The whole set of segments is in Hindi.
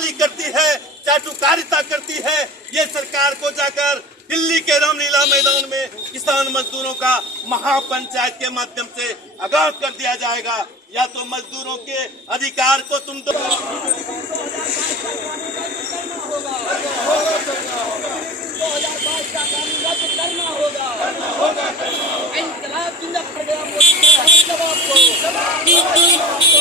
दलाली करती है, चाटुकारिता करती है, ये सरकार को जाकर दिल्ली के रामलीला मैदान में किसान मजदूरों का महापंचायत के माध्यम से आगाज कर दिया जाएगा। या तो मजदूरों के अधिकार को तुम दो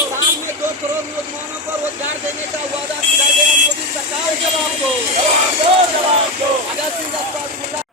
सामने 2 करोड़ नौजवानों को रोजगार देने का वादा कर गया मोदी सरकार, जवाब दो।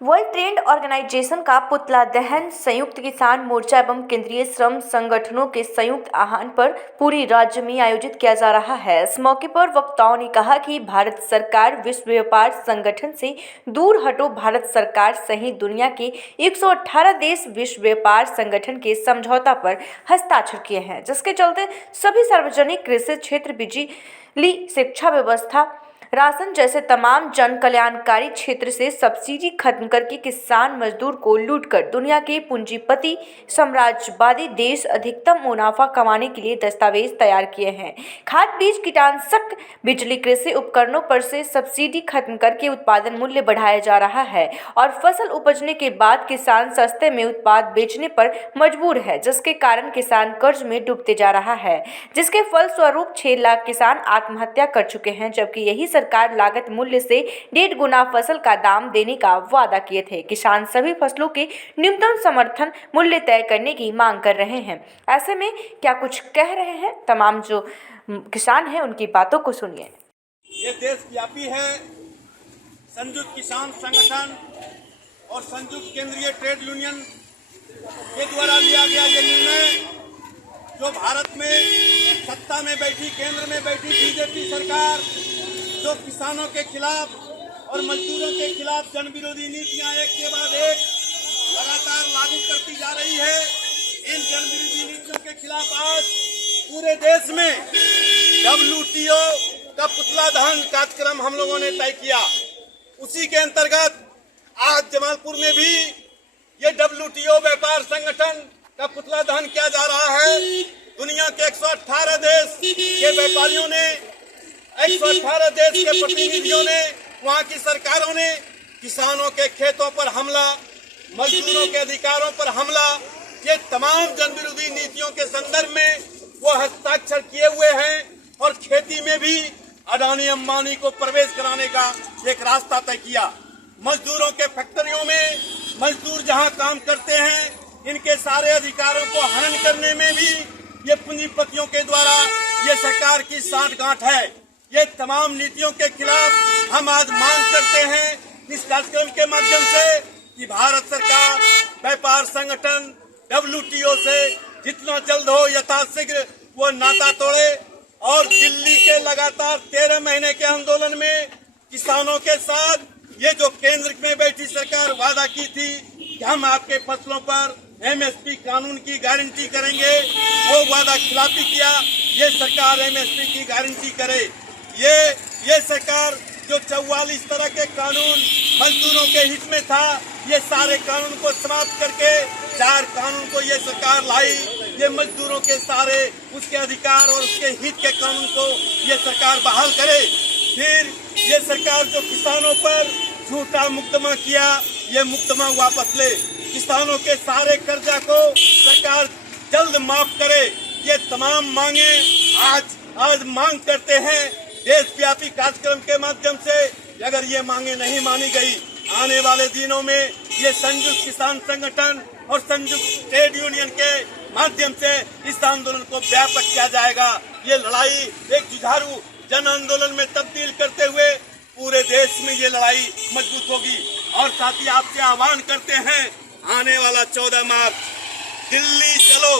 वर्ल्ड ट्रेड ऑर्गेनाइजेशन का पुतला दहन संयुक्त किसान मोर्चा एवं केंद्रीय श्रम संगठनों के संयुक्त आह्वान पर पूरी राज्य में आयोजित किया जा रहा है। इस मौके पर वक्ताओं ने कहा कि भारत सरकार विश्व व्यापार संगठन से दूर हटो। भारत सरकार सहित दुनिया के 118 देश विश्व व्यापार संगठन के समझौता पर हस्ताक्षर किए हैं, जिसके चलते सभी सार्वजनिक, कृषि क्षेत्र, बिजली, शिक्षा व्यवस्था, राशन जैसे तमाम जन कल्याणकारी क्षेत्र से सब्सिडी खत्म करके किसान मजदूर को लूटकर दुनिया के पूंजीपति साम्राज्यवादी देश अधिकतम मुनाफा कमाने के लिए दस्तावेज तैयार किए हैं। खाद, बीज, कीटनाशक, बिजली, कृषि उपकरणों पर से सब्सिडी खत्म करके उत्पादन मूल्य बढ़ाया जा रहा है और फसल उपजने के बाद किसान सस्ते में उत्पाद बेचने पर मजबूर है, जिसके कारण किसान कर्ज में डूबते जा रहा है, जिसके फलस्वरूप 6 लाख किसान आत्महत्या कर चुके हैं, जबकि यही सरकार लागत मूल्य से 1.5 गुना फसल का दाम देने का वादा किए थे। किसान सभी फसलों के न्यूनतम समर्थन मूल्य तय करने की मांग कर रहे हैं। ऐसे में क्या कुछ कह रहे हैं तमाम जो किसान हैं, उनकी बातों को सुनिए। ये देशव्यापी है। संयुक्त किसान संगठन और संयुक्त केंद्रीय ट्रेड यूनियन के द्वारा लिया गया ये निर्णय, जो भारत में सत्ता में बैठी, केंद्र में बैठी बीजेपी सरकार जो किसानों के खिलाफ और मजदूरों के खिलाफ जन विरोधी नीतियां एक के बाद एक लगातार लागू करती जा रही है। इन जन विरोधी नीतियों के खिलाफ आज पूरे देश में WTO का पुतला दहन कार्यक्रम हम लोगों ने तय किया। उसी के अंतर्गत आज जमालपुर में भी ये WTO व्यापार संगठन का पुतला दहन किया जा रहा है। दुनिया के 118 देश के व्यापारियों ने, 118 देश के प्रतिनिधियों ने, वहाँ की सरकारों ने किसानों के खेतों पर हमला, मजदूरों के अधिकारों पर हमला, ये तमाम जन विरोधी नीतियों के संदर्भ में वो हस्ताक्षर किए हुए हैं और खेती में भी अडानी अंबानी को प्रवेश कराने का एक रास्ता तय किया। मजदूरों के फैक्ट्रियों में मजदूर जहाँ काम करते हैं, इनके सारे अधिकारों को हनन करने में भी ये पूंजीपतियों के द्वारा ये सरकार की सांठगांठ है। ये तमाम नीतियों के खिलाफ हम आज मांग करते हैं इस कार्यक्रम के माध्यम से कि भारत सरकार व्यापार संगठन WTO से जितना जल्द हो यथाशीघ्र वो नाता तोड़े और दिल्ली के लगातार 13 महीने के आंदोलन में किसानों के साथ ये जो केंद्र में बैठी सरकार वादा की थी कि हम आपके फसलों पर MSP कानून की गारंटी करेंगे, वो वादा खिलाफी किया। ये सरकार MSP की गारंटी करे। ये सरकार जो 44 तरह के कानून मजदूरों के हित में था, ये सारे कानून को समाप्त करके 4 कानून को ये सरकार लाई। ये मजदूरों के सारे उसके अधिकार और उसके हित के कानून को ये सरकार बहाल करे। फिर ये सरकार जो किसानों पर झूठा मुकदमा किया, ये मुकदमा वापस ले। किसानों के सारे कर्जा को सरकार जल्द माफ करे। ये तमाम मांगे आज मांग करते हैं देशव्यापी कार्यक्रम के माध्यम से। अगर ये मांगे नहीं मानी गई, आने वाले दिनों में ये संयुक्त किसान संगठन और संयुक्त ट्रेड यूनियन के माध्यम से इस आंदोलन को व्यापक किया जाएगा। ये लड़ाई एक जुझारू जन आंदोलन में तब्दील करते हुए पूरे देश में ये लड़ाई मजबूत होगी। और साथ ही आपसे आह्वान करते हैं, आने वाला 14 मार्च दिल्ली चलो।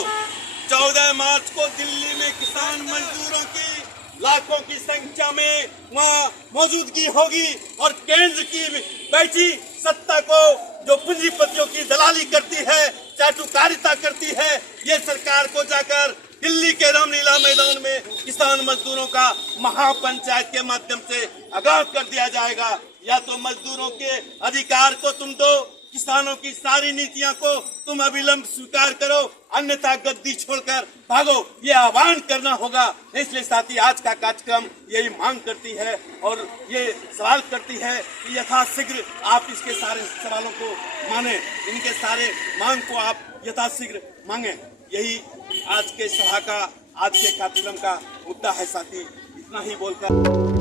14 मार्च को दिल्ली में किसान मजदूरों की लाखों की संख्या में वहाँ मौजूदगी होगी और केंद्र की बैठी सत्ता को जो पूंजीपतियों की दलाली करती है, चाटुकारिता करती है, ये सरकार को जाकर दिल्ली के रामलीला मैदान में किसान मजदूरों का महापंचायत के माध्यम से आगाज कर दिया जाएगा। या तो मजदूरों के अधिकार को तुम दो, किसानों की सारी नीतियों को तुम अविलंब स्वीकार करो, अन्यथा गद्दी छोड़कर भागो, ये आह्वान करना होगा। इसलिए साथी आज का कार्यक्रम यही मांग करती है और ये सवाल करती है कि यथाशीघ्र आप इसके सारे सवालों को माने, इनके सारे मांग को आप यथाशीघ्र मांगे। यही आज के सभा का, आज के कार्यक्रम का मुद्दा है साथी। इतना ही बोलकर